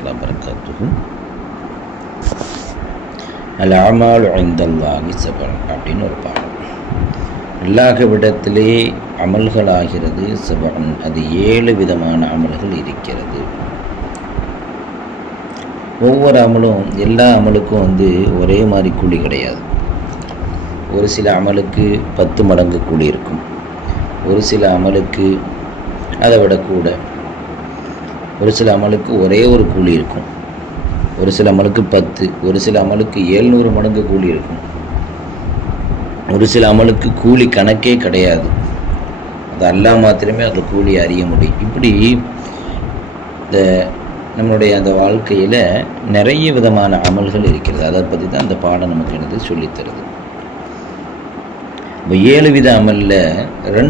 தஆலா பரக்காத்துஹு. அல் அமாலு இன்தல்லாஹி சபன் அப்படின்னு ஒரு பாடம். அல்லாஹ்விடத்திலே அமல்கள் ஆகிறது சபன், அது 7 விதமான அமல்கள் இருக்கிறது. ஒவ்வொரு அமலும் எல்லா அமலுக்கும் ஒரே மாதிரி கூலி கிடையாது. ஒரு சில அமலுக்கு 10 மடங்கு கூலி இருக்கும், ஒரு சில அமலுக்கு அதை விட கூட, ஒரு சில அமலுக்கு ஒரே ஒரு கூலி இருக்கும், ஒரு சில அமலுக்கு 10, ஒரு சில அமலுக்கு 700 மடங்கு கூலி இருக்கும், ஒரு சில அமலுக்கு கூலி கணக்கே கிடையாது. அது அல்லாஹ் மாத்திரமே அந்த கூலி அறிய முடியும். இப்படி இந்த நம்மளுடைய அந்த வாழ்க்கையில் நிறைய விதமான அமல்கள் இருக்கிறது. அதை பற்றி தான் அந்த பாடம் நமக்கு சொல்லித்தருது. இப்போ 7 வித அமலில் 2